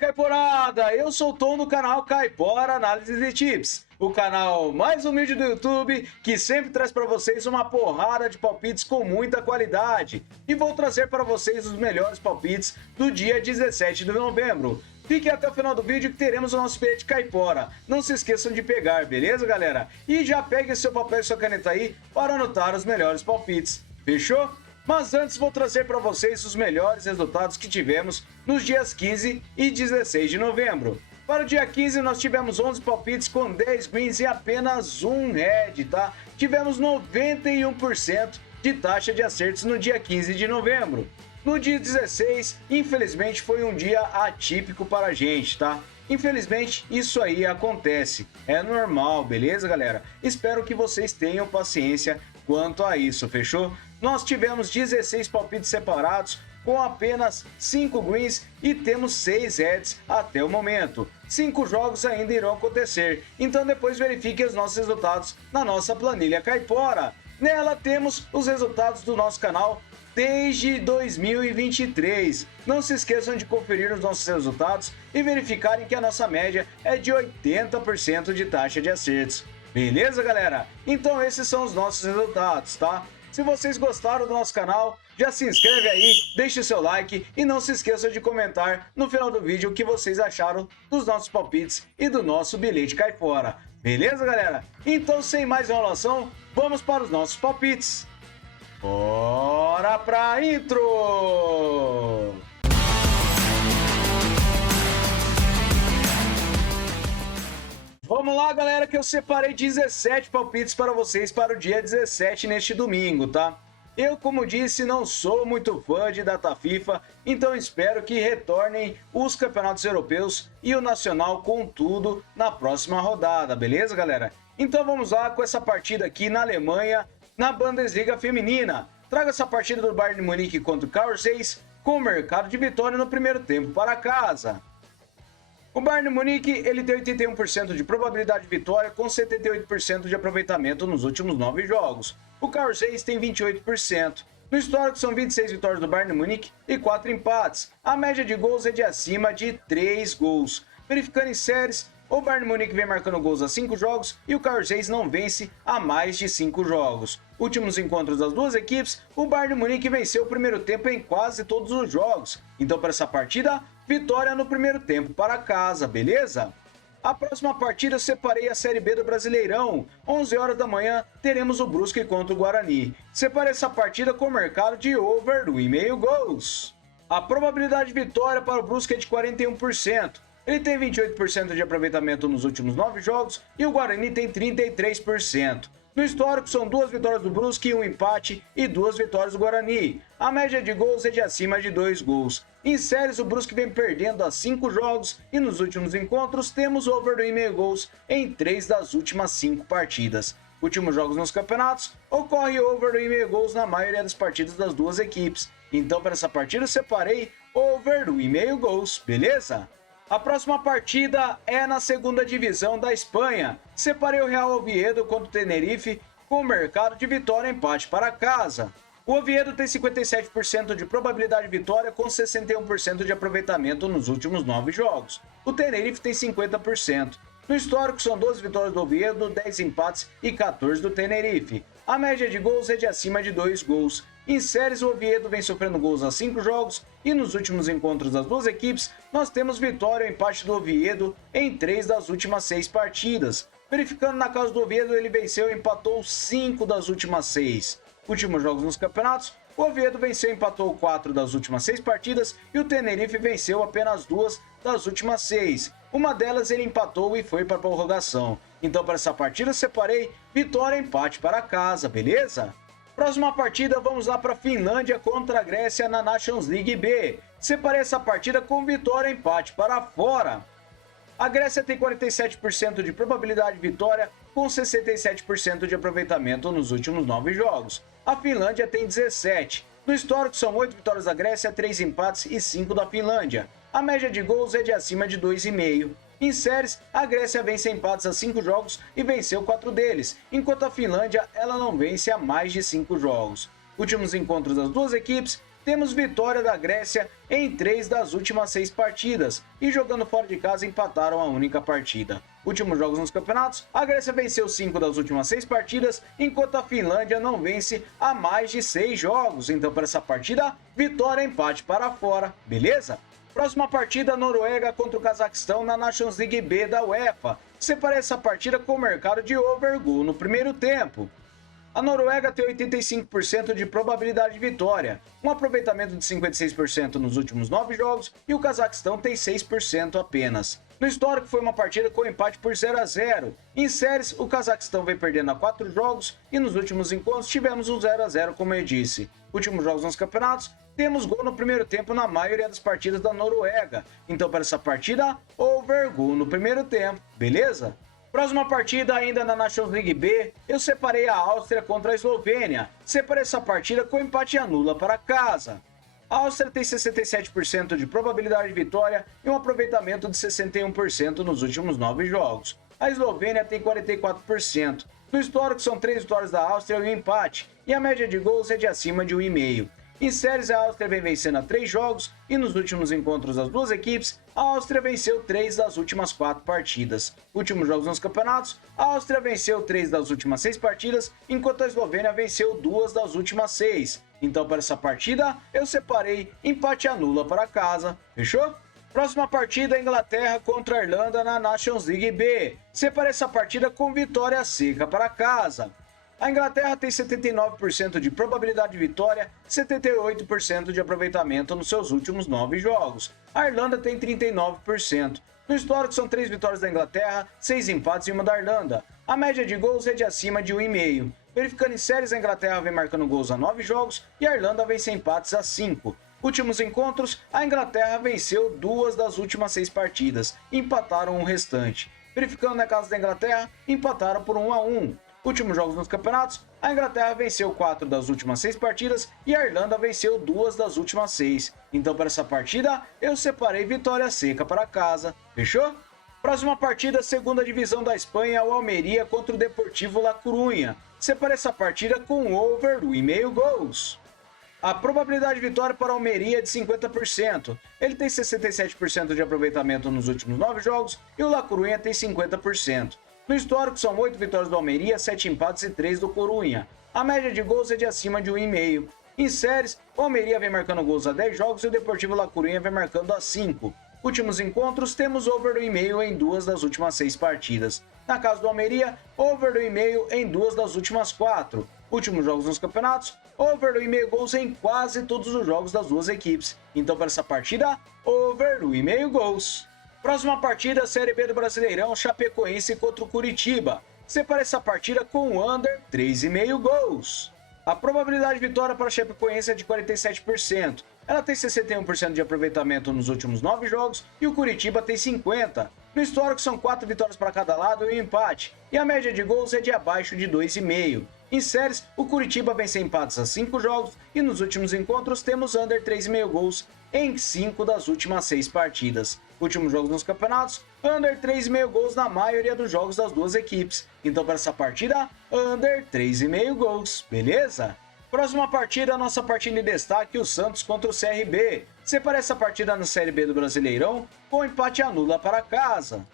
Caiporada! Eu sou o Tom do canal Caipora Análise e Tips, o canal mais humilde do YouTube que sempre traz para vocês uma porrada de palpites com muita qualidade. E vou trazer para vocês os melhores palpites do dia 17 de novembro. Fiquem até o final do vídeo que teremos o nosso bilhete Caipora. Não se esqueçam de pegar, beleza, galera? E já pegue seu papel e sua caneta aí para anotar os melhores palpites. Fechou? Mas antes vou trazer para vocês os melhores resultados que tivemos nos dias 15 e 16 de novembro. Para o dia 15 nós tivemos 11 palpites com 10 greens e apenas um red, tá? Tivemos 91% de taxa de acertos no dia 15 de novembro. No dia 16, infelizmente foi um dia atípico para a gente, tá? Infelizmente, isso aí acontece. É normal, beleza, galera? Espero que vocês tenham paciência quanto a isso, fechou? Nós tivemos 16 palpites separados com apenas 5 greens e temos 6 reds até o momento. 5 jogos ainda irão acontecer, então depois verifique os nossos resultados na nossa planilha Caipora. Nela temos os resultados do nosso canal desde 2023. Não se esqueçam de conferir os nossos resultados e verificarem que a nossa média é de 80% de taxa de acertos. Beleza, galera? Então esses são os nossos resultados, tá? Se vocês gostaram do nosso canal, já se inscreve aí, deixe o seu like e não se esqueçam de comentar no final do vídeo o que vocês acharam dos nossos palpites e do nosso bilhete Caipora. Beleza, galera? Então, sem mais enrolação, vamos para os nossos palpites. Bora pra intro! Vamos lá, galera, que eu separei 17 palpites para vocês para o dia 17 neste domingo, tá? Eu, como disse, não sou muito fã de data FIFA, então espero que retornem os campeonatos europeus e o nacional com tudo na próxima rodada, beleza, galera? Então vamos lá com essa partida aqui na Alemanha, na Bundesliga feminina. Trago essa partida do Bayern de Munique contra o Carl Zeiss com o mercado de vitória no primeiro tempo para casa. O Bayern de Munique ele tem 81% de probabilidade de vitória com 78% de aproveitamento nos últimos 9 jogos. O Carl Zeiss tem 28%. No histórico são 26 vitórias do Bayern de Munique e 4 empates. A média de gols é de acima de 3 gols. Verificando em séries, o Bayern de Munique vem marcando gols há 5 jogos e o Carl Zeiss não vence há mais de 5 jogos. Últimos encontros das duas equipes, o Bayern de Munique venceu o primeiro tempo em quase todos os jogos. Então para essa partida, vitória no primeiro tempo para casa, beleza? A próxima partida eu separei a Série B do Brasileirão. 11 horas da manhã teremos o Brusque contra o Guarani. Separei essa partida com o mercado de over 1,5 gols. A probabilidade de vitória para o Brusque é de 41%. Ele tem 28% de aproveitamento nos últimos 9 jogos e o Guarani tem 33%. No histórico são 2 vitórias do Brusque, 1 empate e 2 vitórias do Guarani. A média de gols é de acima de 2 gols. Em séries o Brusque vem perdendo há 5 jogos e nos últimos encontros temos over 1,5 gols em 3 das últimas 5 partidas. Últimos jogos nos campeonatos, ocorre over 1,5 gols na maioria das partidas das duas equipes. Então para essa partida eu separei over 1,5 gols, beleza? A próxima partida é na segunda divisão da Espanha. Separei o Real Oviedo contra o Tenerife com o mercado de vitória e empate para casa. O Oviedo tem 57% de probabilidade de vitória com 61% de aproveitamento nos últimos 9 jogos. O Tenerife tem 50%. No histórico são 12 vitórias do Oviedo, 10 empates e 14 do Tenerife. A média de gols é de acima de 2 gols. Em séries, o Oviedo vem sofrendo gols há 5 jogos e nos últimos encontros das duas equipes, nós temos vitória e empate do Oviedo em 3 das últimas 6 partidas. Verificando na casa do Oviedo, ele venceu e empatou 5 das últimas 6. Últimos jogos nos campeonatos, o Oviedo venceu e empatou 4 das últimas 6 partidas e o Tenerife venceu apenas 2 das últimas 6. Uma delas ele empatou e foi para a prorrogação. Então para essa partida eu separei vitória e empate para casa, beleza? Próxima partida, vamos lá para a Finlândia contra a Grécia na Nations League B. Separei essa partida com vitória e empate para fora. A Grécia tem 47% de probabilidade de vitória com 67% de aproveitamento nos últimos 9 jogos. A Finlândia tem 17%. No histórico são 8 vitórias da Grécia, 3 empates e 5 da Finlândia. A média de gols é de acima de 2,5. Em séries, a Grécia vence empates a 5 jogos e venceu 4 deles, enquanto a Finlândia ela não vence há mais de 5 jogos. Últimos encontros das duas equipes, temos vitória da Grécia em 3 das últimas 6 partidas, e jogando fora de casa empataram a única partida. Últimos jogos nos campeonatos, a Grécia venceu 5 das últimas 6 partidas, enquanto a Finlândia não vence há mais de 6 jogos. Então, para essa partida, vitória, empate para fora, beleza? Próxima partida, Noruega contra o Cazaquistão na Nations League B da UEFA. Separei essa partida com o mercado de over-goal no primeiro tempo. A Noruega tem 85% de probabilidade de vitória, um aproveitamento de 56% nos últimos 9 jogos, e o Cazaquistão tem 6% apenas. No histórico foi uma partida com empate por 0-0. Em séries, o Cazaquistão vem perdendo a 4 jogos e nos últimos encontros tivemos um 0-0, como eu disse. Últimos jogos nos campeonatos, temos gol no primeiro tempo na maioria das partidas da Noruega. Então, para essa partida, over gol no primeiro tempo, beleza? Próxima partida ainda na Nations League B, eu separei a Áustria contra a Eslovênia. Separei essa partida com empate anula para casa. A Áustria tem 67% de probabilidade de vitória e um aproveitamento de 61% nos últimos 9 jogos. A Eslovênia tem 44%. No histórico são 3 vitórias da Áustria e um empate, e a média de gols é de acima de 1,5. Em séries, a Áustria vem vencendo a 3 jogos, e nos últimos encontros das duas equipes, a Áustria venceu 3 das últimas 4 partidas. Últimos jogos nos campeonatos, a Áustria venceu 3 das últimas 6 partidas, enquanto a Eslovênia venceu 2 das últimas 6. Então, para essa partida, eu separei empate anula para casa, fechou? Próxima partida, Inglaterra contra a Irlanda na Nations League B. Separei essa partida com vitória seca para casa. A Inglaterra tem 79% de probabilidade de vitória e 78% de aproveitamento nos seus últimos 9 jogos. A Irlanda tem 39%. No histórico são 3 vitórias da Inglaterra, 6 empates e 1 da Irlanda. A média de gols é de acima de 1,5. Verificando em séries, a Inglaterra vem marcando gols a 9 jogos e a Irlanda vem sem empates a 5. Últimos encontros, a Inglaterra venceu 2 das últimas 6 partidas e empataram o restante. Verificando na casa da Inglaterra, empataram por 1-1. Últimos jogos nos campeonatos, a Inglaterra venceu 4 das últimas 6 partidas e a Irlanda venceu 2 das últimas 6. Então, para essa partida, eu separei vitória seca para casa. Fechou? Próxima partida, segunda divisão da Espanha, o Almeria contra o Deportivo La Coruña. Separei essa partida com over 1,5 gols. A probabilidade de vitória para o Almeria é de 50%. Ele tem 67% de aproveitamento nos últimos 9 jogos e o La Coruña tem 50%. No histórico são 8 vitórias do Almeria, 7 empates e 3 do Coruña. A média de gols é de acima de 1,5. Em séries, o Almeria vem marcando gols a 10 jogos e o Deportivo La Coruña vem marcando a 5. Últimos encontros, temos over 1,5 em 2 das últimas 6 partidas. Na casa do Almeria, over 1,5 em 2 das últimas 4. Últimos jogos nos campeonatos, over 1,5 gols em quase todos os jogos das duas equipes. Então, para essa partida, over 1,5 gols. Próxima partida, Série B do Brasileirão, Chapecoense contra o Curitiba. Separa essa partida com o under 3,5 gols. A probabilidade de vitória para a Chapecoense é de 47%. Ela tem 61% de aproveitamento nos últimos 9 jogos e o Curitiba tem 50%. No histórico são 4 vitórias para cada lado e um empate. E a média de gols é de abaixo de 2,5. Em séries, o Curitiba vem sem empates a 5 jogos e nos últimos encontros temos under 3,5 gols em 5 das últimas 6 partidas. Últimos jogos nos campeonatos, under 3,5 gols na maioria dos jogos das duas equipes. Então, para essa partida, under 3,5 gols, beleza? Próxima partida, nossa partida em destaque, o Santos contra o CRB. Separa essa partida na Série B do Brasileirão com empate anula para casa.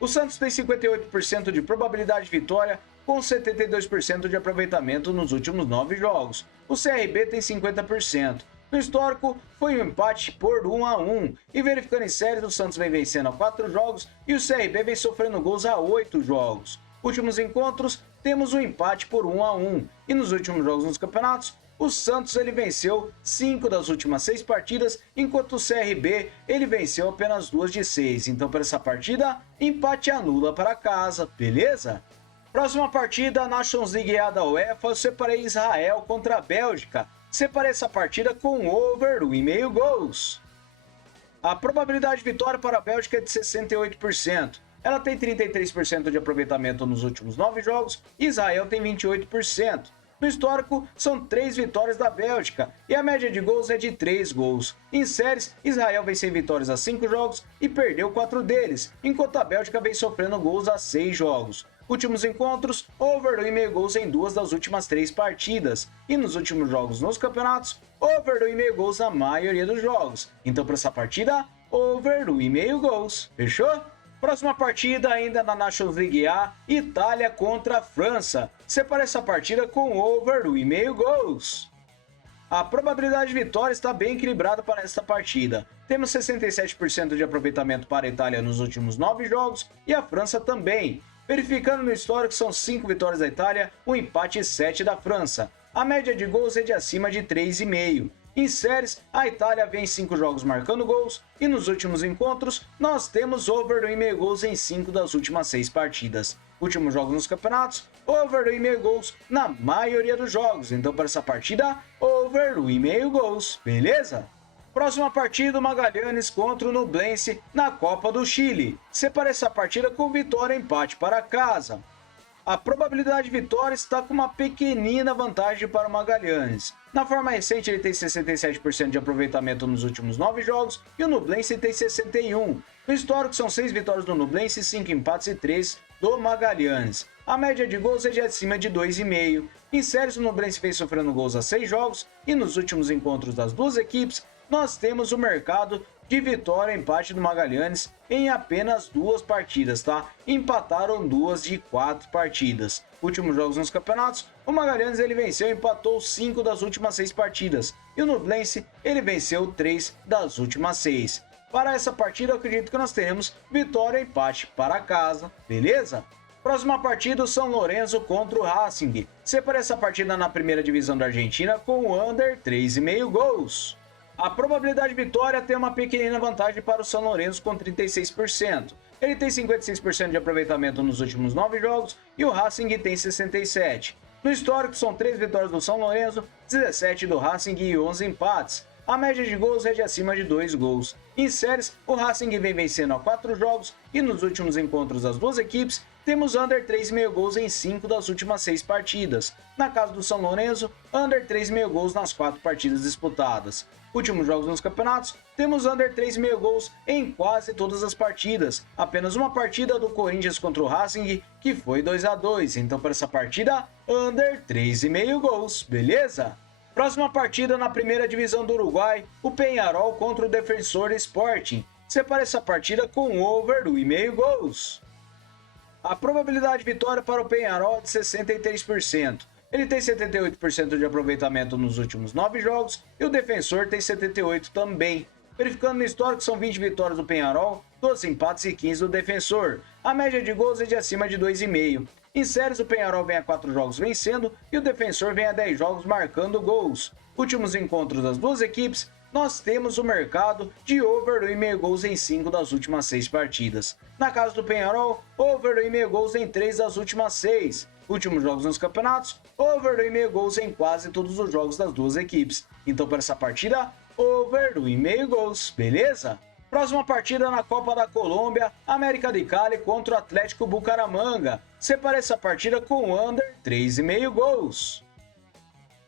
O Santos tem 58% de probabilidade de vitória com 72% de aproveitamento nos últimos 9 jogos. O CRB tem 50%. No histórico, foi um empate por 1-1. E verificando em séries, o Santos vem vencendo a 4 jogos e o CRB vem sofrendo gols a 8 jogos. Últimos encontros, temos um empate por 1-1. E nos últimos jogos nos campeonatos, o Santos ele venceu 5 das últimas 6 partidas, enquanto o CRB ele venceu apenas 2 de 6. Então, para essa partida, empate anula para casa, beleza? Próxima partida, Nations League A da UEFA, eu separei Israel contra a Bélgica. Separei essa partida com over 1,5 gols. A probabilidade de vitória para a Bélgica é de 68%. Ela tem 33% de aproveitamento nos últimos 9 jogos e Israel tem 28%. No histórico, são 3 vitórias da Bélgica e a média de gols é de 3 gols. Em séries, Israel vem sem vitórias a 5 jogos e perdeu 4 deles, enquanto a Bélgica vem sofrendo gols a 6 jogos. Últimos encontros, over 2,5 gols em 2 das últimas 3 partidas. E nos últimos jogos nos campeonatos, over 2,5 gols na maioria dos jogos. Então para essa partida, over 2,5 gols. Fechou? Próxima partida ainda na Nations League A, Itália contra a França. Separa essa partida com over 2,5 gols. A probabilidade de vitória está bem equilibrada para esta partida. Temos 67% de aproveitamento para a Itália nos últimos 9 jogos e a França também. Verificando no histórico, são 5 vitórias da Itália, um empate e 7 da França. A média de gols é de acima de 3,5. Em séries, a Itália vem em 5 jogos marcando gols e nos últimos encontros, nós temos over 2,5 gols em 5 das últimas 6 partidas. Últimos jogos nos campeonatos, over 2,5 gols na maioria dos jogos. Então para essa partida, over 2,5 gols, beleza? Próxima partida, o Magalhães contra o Nublense na Copa do Chile. Separa essa partida com vitória e empate para casa. A probabilidade de vitória está com uma pequenina vantagem para o Magalhães. Na forma recente, ele tem 67% de aproveitamento nos últimos 9 jogos e o Nublense tem 61%. No histórico, são 6 vitórias do Nublense, 5 empates e 3 do Magalhães. A média de gols é de acima de 2,5. Em séries, o Nublense vem sofrendo gols a 6 jogos e nos últimos encontros das duas equipes, nós temos o mercado de vitória e empate do Magalhães em apenas 2 partidas, tá? Empataram 2 de 4 partidas. Últimos jogos nos campeonatos, o Magalhães ele venceu e empatou 5 das últimas 6 partidas. E o Nublense ele venceu 3 das últimas 6. Para essa partida, eu acredito que nós teremos vitória e empate para casa, beleza? Próxima partida, o São Lourenço contra o Racing. Separa essa partida na primeira divisão da Argentina com o under 3,5 gols. A probabilidade de vitória tem uma pequenina vantagem para o São Lourenço com 36%. Ele tem 56% de aproveitamento nos últimos 9 jogos e o Racing tem 67%. No histórico são 3 vitórias do São Lourenço, 17 do Racing e 11 empates. A média de gols é de acima de 2 gols. Em séries, o Racing vem vencendo a 4 jogos e nos últimos encontros das duas equipes, temos under 3,5 gols em 5 das últimas 6 partidas. Na casa do São Lourenço, under 3,5 gols nas 4 partidas disputadas. Últimos jogos nos campeonatos, temos under 3,5 gols em quase todas as partidas. Apenas uma partida do Corinthians contra o Racing, que foi 2-2. Então para essa partida, under 3,5 gols, beleza? Próxima partida na primeira divisão do Uruguai, o Peñarol contra o Defensor Sporting. Separa essa partida com over 2,5 gols. A probabilidade de vitória para o Peñarol é de 63%. Ele tem 78% de aproveitamento nos últimos 9 jogos e o Defensor tem 78% também. Verificando no histórico, são 20 vitórias do Peñarol, 12 empates e 15 do Defensor. A média de gols é de acima de 2,5. Em séries, o Peñarol vem a 4 jogos vencendo e o Defensor vem a 10 jogos marcando gols. Últimos encontros das duas equipes, nós temos o mercado de over 2,5 gols em 5 das últimas 6 partidas. Na casa do Peñarol, over 2,5 gols em 3 das últimas 6. Últimos jogos nos campeonatos, over 2,5 gols em quase todos os jogos das duas equipes. Então para essa partida, over 2,5 gols, beleza? Próxima partida na Copa da Colômbia, América de Cali contra o Atlético Bucaramanga. Separa essa partida com under 3,5 gols.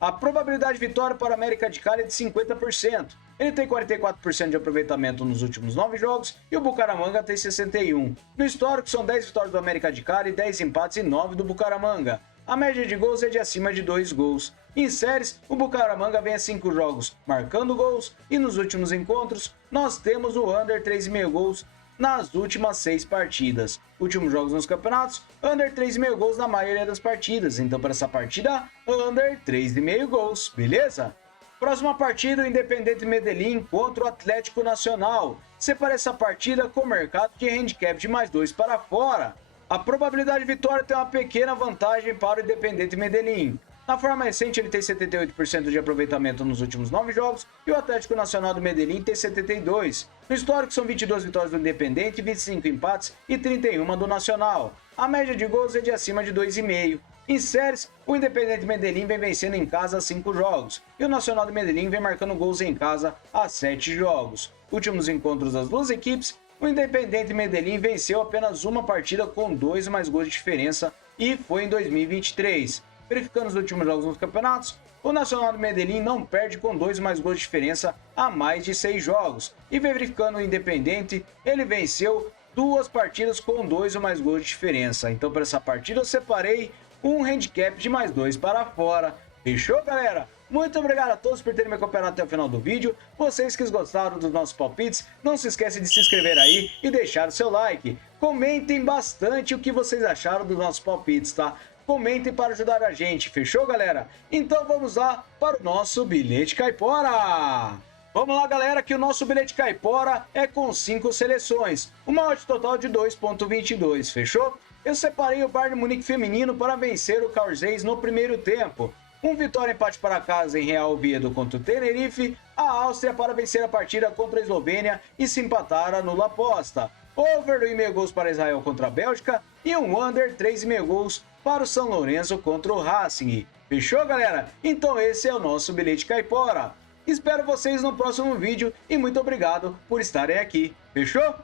A probabilidade de vitória para a América de Cali é de 50%. Ele tem 44% de aproveitamento nos últimos 9 jogos e o Bucaramanga tem 61%. No histórico são 10 vitórias do América de Cali, 10 empates e 9 do Bucaramanga. A média de gols é de acima de 2 gols. Em séries, o Bucaramanga vem a 5 jogos marcando gols e nos últimos encontros nós temos o under 3,5 gols nas últimas 6 partidas. Últimos jogos nos campeonatos, under 3,5 gols na maioria das partidas. Então para essa partida, under 3,5 gols, beleza? Próxima partida, o Independiente Medellín contra o Atlético Nacional. Separa essa partida com o mercado de handicap de mais 2 para fora. A probabilidade de vitória tem uma pequena vantagem para o Independiente Medellín. Na forma recente, ele tem 78% de aproveitamento nos últimos 9 jogos e o Atlético Nacional do Medellín tem 72%. No histórico, são 22 vitórias do Independiente, 25 empates e 31 do Nacional. A média de gols é de acima de 2,5. Em séries, o Independiente Medellín vem vencendo em casa há 5 jogos e o Nacional do Medellín vem marcando gols em casa há 7 jogos. Últimos encontros das duas equipes, o Independiente Medellín venceu apenas uma partida com 2 ou mais gols de diferença e foi em 2023. Verificando os últimos jogos nos campeonatos, o Nacional do Medellín não perde com 2 ou mais gols de diferença há mais de 6 jogos. E verificando o Independiente, ele venceu duas partidas com 2 ou mais gols de diferença. Então, para essa partida, eu separei um handicap de mais 2 para fora. Fechou, galera? Muito obrigado a todos por terem me acompanhado até o final do vídeo. Vocês que gostaram dos nossos palpites, não se esquecem de se inscrever aí e deixar o seu like. Comentem bastante o que vocês acharam dos nossos palpites, tá? Comentem para ajudar a gente, fechou, galera? Então vamos lá para o nosso bilhete caipora! Vamos lá, galera, que o nosso bilhete caipora é com 5 seleções, uma odd total de 2,22, fechou? Eu separei o Bayern Munique feminino para vencer o Carzeiz no primeiro tempo. Um vitória empate para casa em Real Oviedo contra o Tenerife, a Áustria para vencer a partida contra a Eslovênia e se empatar a nula aposta. Over 2,5 gols para Israel contra a Bélgica e um under 3,5 gols para o São Lourenço contra o Racing. Fechou, galera? Então esse é o nosso bilhete caipora. Espero vocês no próximo vídeo e muito obrigado por estarem aqui. Fechou?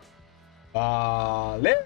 Valeu!